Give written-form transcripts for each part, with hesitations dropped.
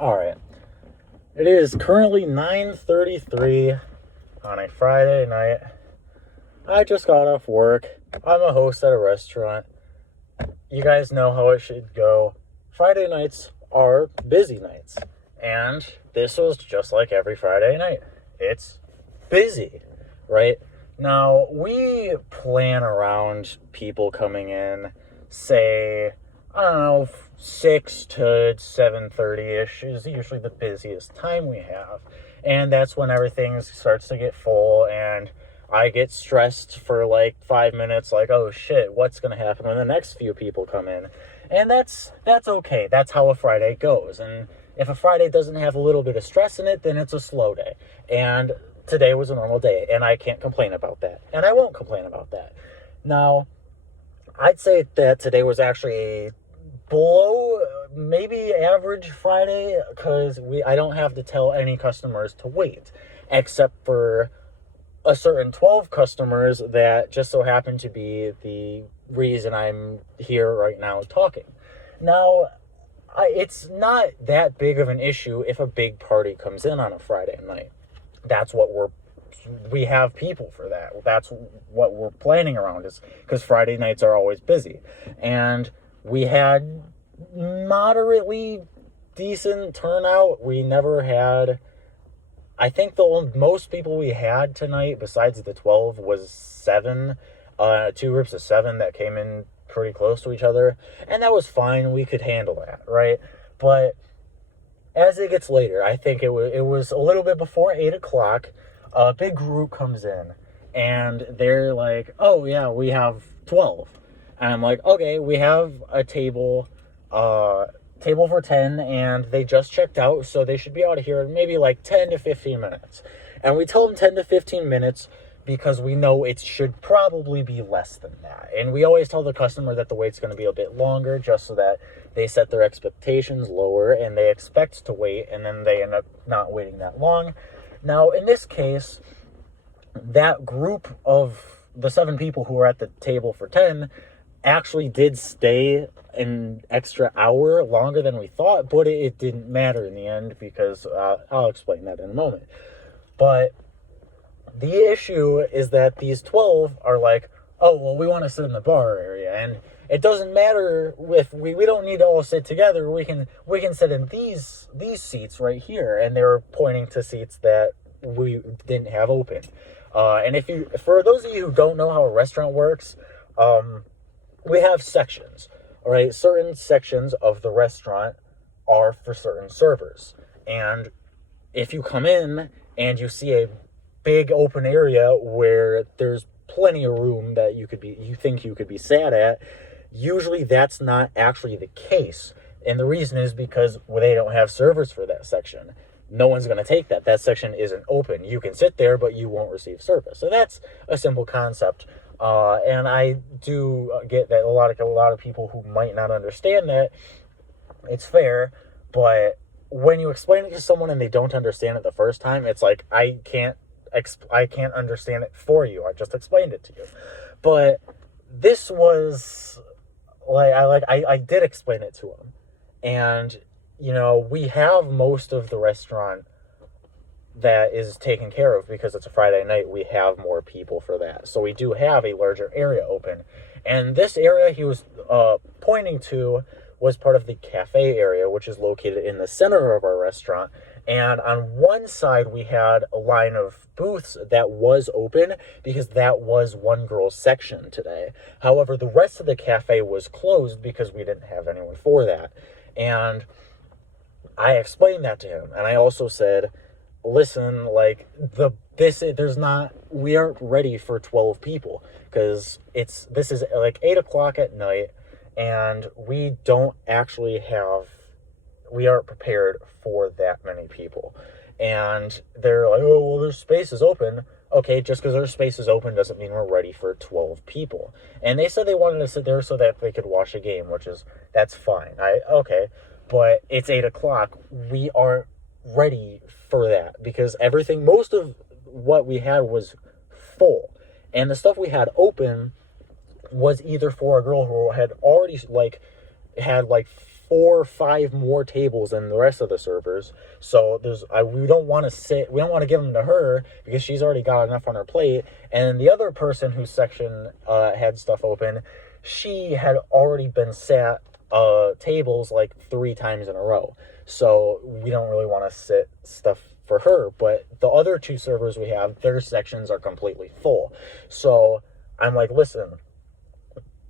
Alright. It is currently 9:33 on a Friday night. I just got off work. I'm a host at a restaurant. You guys know how it should go. Friday nights are busy nights. And this was just like every Friday night. It's busy, right? Now, we plan around people coming in, say, I don't know, 6 to 7:30-ish is usually the busiest time we have. And that's when everything starts to get full, and I get stressed for like 5 minutes, like, oh shit, what's going to happen when the next few people come in? And that's okay. That's how a Friday goes. And if a Friday doesn't have a little bit of stress in it, then it's a slow day. And today was a normal day, and I can't complain about that. And I won't complain about that. Now, I'd say that today was actually a below maybe average Friday, because I don't have to tell any customers to wait, except for a certain 12 customers that just so happen to be the reason I'm here right now talking. Now, it's not that big of an issue if a big party comes in on a Friday night. That's what we have people for that. That's what we're planning around, is because Friday nights are always busy. And we had moderately decent turnout. We never had, I think the most people we had tonight, besides the 12, was 7, 2 groups of 7 that came in pretty close to each other, and that was fine. We could handle that, right? But as it gets later, I think it was a little bit before 8 o'clock, a big group comes in, and they're like, oh yeah, we have 12. And I'm like, okay, we have a table for 10, and they just checked out, so they should be out of here in maybe like 10 to 15 minutes. And we tell them 10 to 15 minutes because we know it should probably be less than that. And we always tell the customer that the wait's going to be a bit longer, just so that they set their expectations lower and they expect to wait, and then they end up not waiting that long. Now, in this case, that group of the 7 people who were at the table for 10 actually did stay an extra hour longer than we thought, but it didn't matter in the end, because I'll explain that in a moment. But the issue is that these 12 are like, oh, well, we want to sit in the bar area, and it doesn't matter if we don't need to all sit together. We can sit in these seats right here. And they were pointing to seats that we didn't have open. And for those of you who don't know how a restaurant works, we have sections, all right? Certain sections of the restaurant are for certain servers. And if you come in and you see a big open area where there's plenty of room that you think you could be sat at, usually that's not actually the case. And the reason is because they don't have servers for that section. No one's going to take that. That section isn't open. You can sit there, but you won't receive service. So that's a simple concept. And I do get that a lot of people who might not understand that, it's fair, but when you explain it to someone and they don't understand it the first time, it's like, I can't understand it for you. I just explained it to you. But this was I did explain it to him. And, we have most of the restaurant that is taken care of because it's a Friday night. We have more people for that. So we do have a larger area open. And this area he was pointing to was part of the cafe area, which is located in the center of our restaurant. And on one side, we had a line of booths that was open because that was one girl's section today. However, the rest of the cafe was closed because we didn't have anyone for that. And I explained that to him. And I also said, listen, we aren't ready for 12 people, because this is like 8 o'clock at night, and we aren't prepared for that many people. And they're like, oh, well, there's spaces open. Okay, just because there's spaces open doesn't mean we're ready for 12 people. And they said they wanted to sit there so that they could watch a game, that's fine. Okay, but it's 8 o'clock. We aren't ready for that, because most of what we had was full. And the stuff we had open was either for a girl who had already had 4 or 5 more tables than the rest of the servers. So we don't want to give them to her because she's already got enough on her plate. And the other person whose section had stuff open, she had already been sat tables like 3 times in a row. So we don't really want to sit stuff for her. But the other 2 servers we have, their sections are completely full. So I'm like, listen,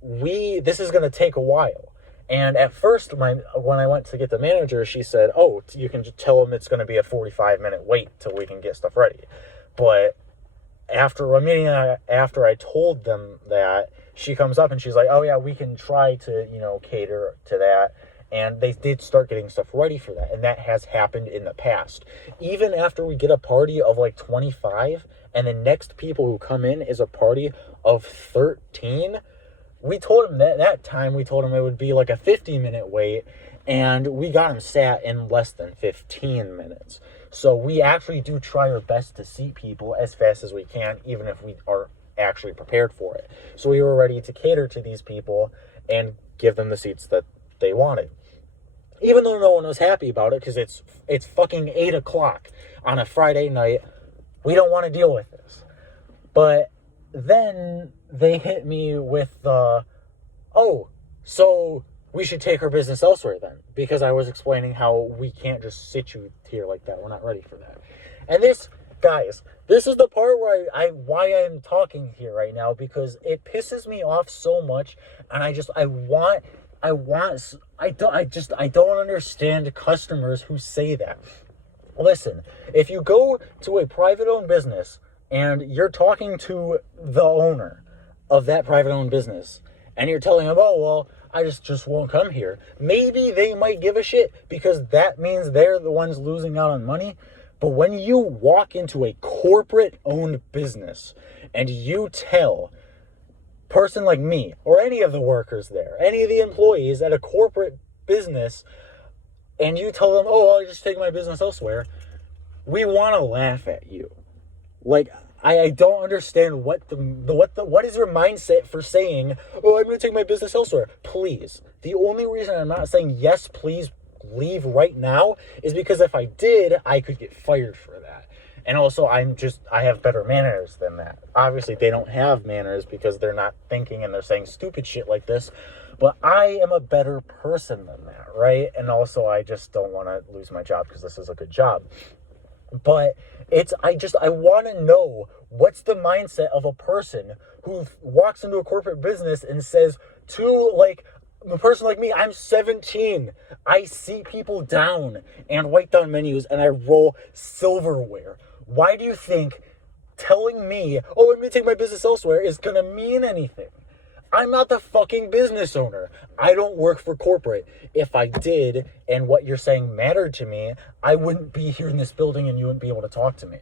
this is going to take a while. And at first, when I went to get the manager, she said, oh, you can just tell them it's going to be a 45-minute wait till we can get stuff ready. But after I told them that, she comes up and she's like, oh, yeah, we can try to, cater to that. And they did start getting stuff ready for that. And that has happened in the past. Even after we get a party of like 25, and the next people who come in is a party of 13, we told him that time we told him it would be like a 50-minute wait, and we got him sat in less than 15 minutes. So we actually do try our best to seat people as fast as we can, even if we are actually prepared for it. So we were ready to cater to these people and give them the seats that they wanted. Even though no one was happy about it, because it's fucking 8 o'clock on a Friday night. We don't want to deal with this. But then they hit me with so we should take our business elsewhere then, because I was explaining how we can't just sit you here like that. We're not ready for that. And this is the part where why I'm talking here right now, because it pisses me off so much, and I don't understand customers who say that. Listen, if you go to a private-owned business and you're talking to the owner of that private-owned business, and you're telling them, oh, well, I just won't come here, maybe they might give a shit, because that means they're the ones losing out on money. But when you walk into a corporate-owned business and you tell a person like me, or any of the workers there, any of the employees at a corporate business, and you tell them, oh, I'll just take my business elsewhere, we want to laugh at you. Like, I don't understand what is your mindset for saying, oh, I'm going to take my business elsewhere. Please. The only reason I'm not saying, yes, please leave right now, is because if I did, I could get fired for that. And also, I have better manners than that. Obviously, they don't have manners because they're not thinking and they're saying stupid shit like this. But I am a better person than that, right? And also, I just don't want to lose my job because this is a good job. But I want to know, what's the mindset of a person who walks into a corporate business and says to, like, a person like me, I'm 17. I see people down and write down menus and I roll silverware. Why do you think telling me, oh, I'm going to take my business elsewhere is going to mean anything? I'm not the fucking business owner. I don't work for corporate. If I did, and what you're saying mattered to me, I wouldn't be here in this building and you wouldn't be able to talk to me.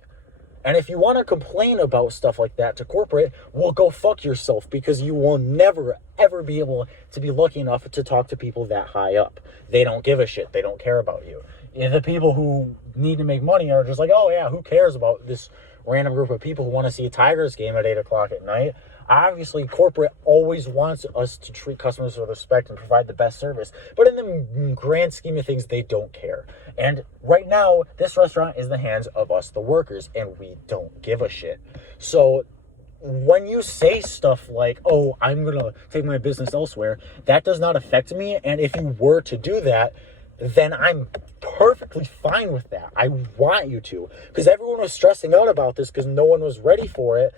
And if you want to complain about stuff like that to corporate, well, go fuck yourself, because you will never, ever be able to be lucky enough to talk to people that high up. They don't give a shit. They don't care about you. And the people who need to make money are just like, oh, yeah, who cares about this random group of people who want to see a Tigers game at 8 o'clock at night? Obviously, corporate always wants us to treat customers with respect and provide the best service. But in the grand scheme of things, they don't care. And right now, this restaurant is in the hands of us, the workers, and we don't give a shit. So when you say stuff like, oh, I'm going to take my business elsewhere, that does not affect me. And if you were to do that, then I'm perfectly fine with that. I want you to. Because everyone was stressing out about this because no one was ready for it.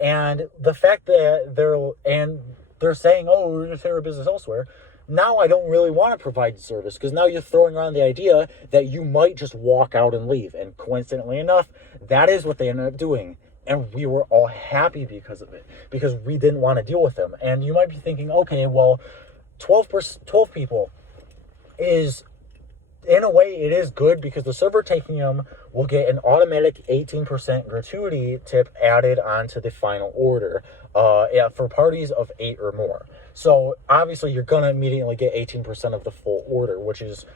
And the fact that they're saying, oh, we're going to take our business elsewhere, now I don't really want to provide service, because now you're throwing around the idea that you might just walk out and leave. And coincidentally enough, that is what they ended up doing. And we were all happy because of it, because we didn't want to deal with them. And you might be thinking, okay, well, 12 people is, in a way, it is good, because the server taking them will get an automatic 18% gratuity tip added onto the final order for parties of 8 or more. So obviously you're going to immediately get 18% of the full order, which is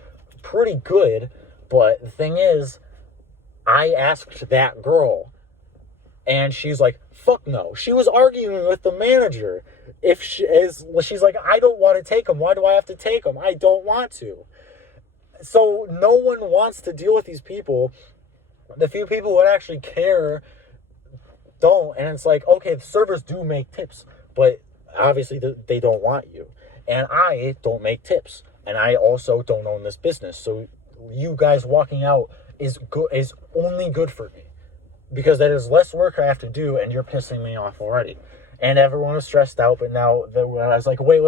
pretty good. But the thing is, I asked that girl, And she's like, fuck no. She was arguing with the manager. She's like, I don't want to take them. Why do I have to take them? I don't want to. So no one wants to deal with these people. The few people who actually care don't. And it's like, okay, the servers do make tips, but obviously they don't want you. And I don't make tips. And I also don't own this business. So you guys walking out is only good for me. Because that is less work I have to do, and you're pissing me off already. And everyone was stressed out, but now I was like, wait.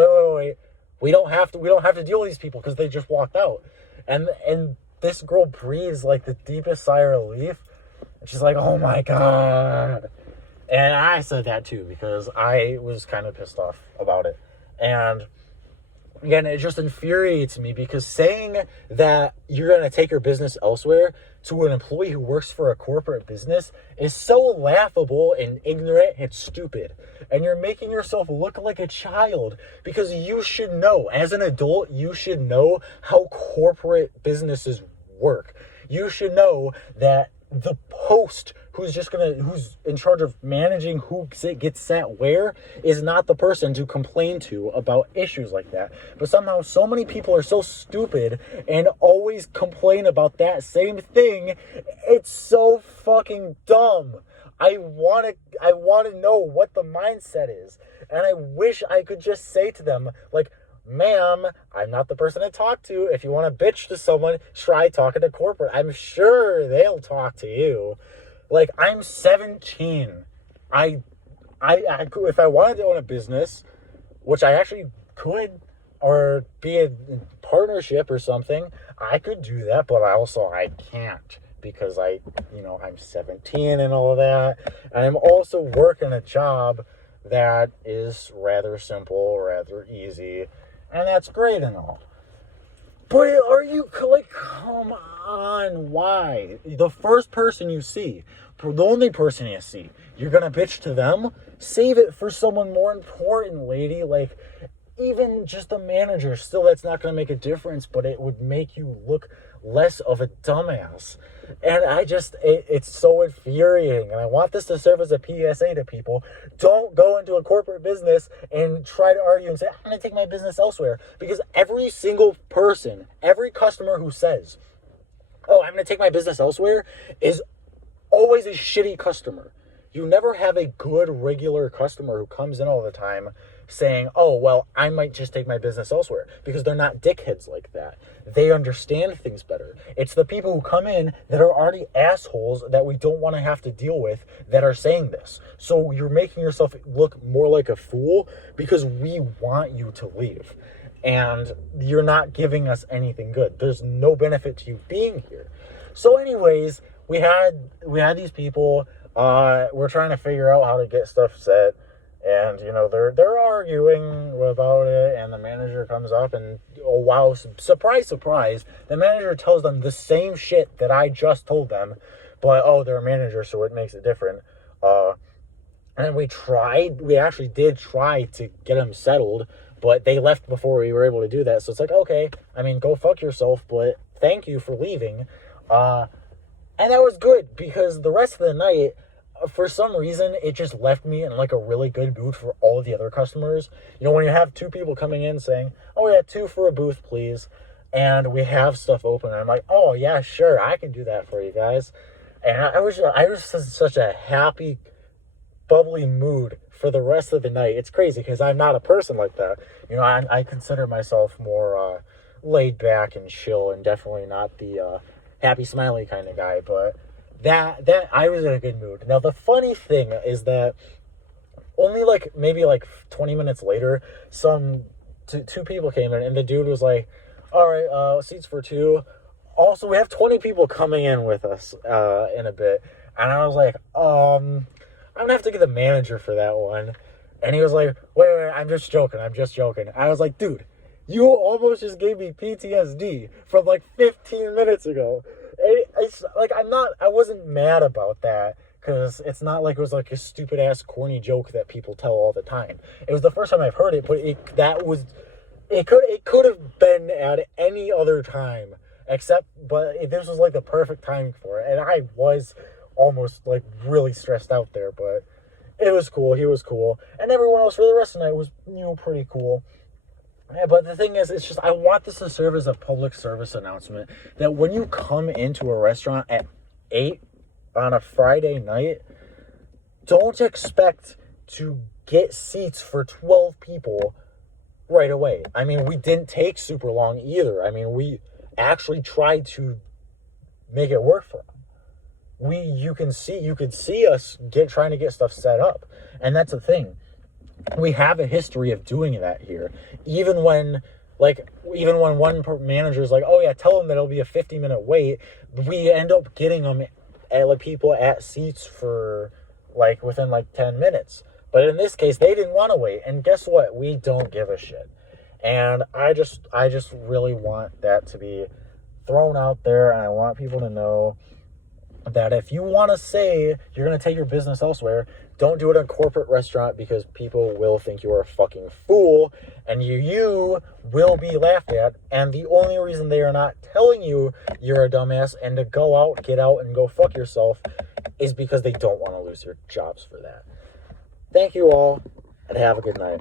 We don't have to deal with these people because they just walked out. And this girl breathes like the deepest sigh of relief. And she's like, oh my God. And I said that too, because I was kind of pissed off about it. And again, it just infuriates me, because saying that you're going to take your business elsewhere to an employee who works for a corporate business is so laughable and ignorant and stupid. And you're making yourself look like a child, because you should know, as an adult, you should know how corporate businesses work. You should know that the host who's in charge of managing who gets sat where is not the person to complain to about issues like that. But somehow so many people are so stupid and always complain about that same thing. It's so fucking dumb. I want to know what the mindset is. And I wish I could just say to them, like, ma'am, I'm not the person to talk to. If you want to bitch to someone, try talking to corporate. I'm sure they'll talk to you. Like, I'm 17. If I wanted to own a business, which I actually could, or be a partnership or something, I could do that, but I can't, because I'm 17 and all of that. And I'm also working a job that is rather simple, rather easy, and that's great and all. But are you, like, come on, why? The first person you see, the only person you see, you're gonna bitch to them? Save it for someone more important, lady. Like, even just a manager, still, that's not gonna make a difference, but it would make you look less of a dumbass. And it's so infuriating. And I want this to serve as a PSA to people. Don't go into a corporate business and try to argue and say, I'm going to take my business elsewhere. Because every single person, every customer who says, oh, I'm going to take my business elsewhere, is always a shitty customer. You never have a good regular customer who comes in all the time saying, oh, well, I might just take my business elsewhere, because they're not dickheads like that. They understand things better. It's the people who come in that are already assholes that we don't want to have to deal with that are saying this. So you're making yourself look more like a fool because we want you to leave. And you're not giving us anything good. There's no benefit to you being here. So anyways, we had these people. We're trying to figure out how to get stuff set. And, they're arguing about it, and the manager comes up and, oh, wow, surprise, surprise, the manager tells them the same shit that I just told them, but, oh, they're a manager, so it makes it different. And we actually did try to get them settled, but they left before we were able to do that, so it's like, okay, go fuck yourself, but thank you for leaving. And that was good, because the rest of the night, for some reason, it just left me in like a really good mood for all the other customers. When you have two people coming in saying, oh yeah, 2 for a booth, please. And we have stuff open. And I'm like, oh yeah, sure, I can do that for you guys. And I was in such a happy, bubbly mood for the rest of the night. It's crazy, because I'm not a person like that. I consider myself more laid back and chill, and definitely not the happy, smiley kind of guy. But that I was in a good mood. Now, the funny thing is that only maybe 20 minutes later, two people came in, and the dude was like, all right, seats for 2. Also, we have 20 people coming in with us in a bit. And I was like, I'm gonna have to get the manager for that one. And he was like, wait, I'm just joking. I was like, dude, you almost just gave me PTSD from 15 minutes ago. It's like, I wasn't mad about that, because it's not like it was a stupid ass corny joke that people tell all the time. It was the first time I've heard it, but it could have been at any other time, but this was the perfect timing for it. And I was almost like really stressed out there, but it was cool. He was cool. And everyone else for the rest of the night was, pretty cool. Yeah, but the thing is, it's just, I want this to serve as a public service announcement that when you come into a restaurant at 8 on a Friday night, don't expect to get seats for 12 people right away. I mean, we didn't take super long either. I mean, we actually tried to make it work for them. You could see us trying to get stuff set up. And that's the thing. We have a history of doing that here. Even when one manager's like, oh yeah, tell them that it'll be a 50-minute wait, we end up getting them people at seats for within 10 minutes. But in this case, they didn't want to wait. And guess what? We don't give a shit. And I just really want that to be thrown out there. And I want people to know that if you want to say you're going to take your business elsewhere, don't do it in a corporate restaurant, because people will think you are a fucking fool and you will be laughed at. And the only reason they are not telling you you're a dumbass and to get out and go fuck yourself is because they don't want to lose your jobs for that. Thank you all, and have a good night.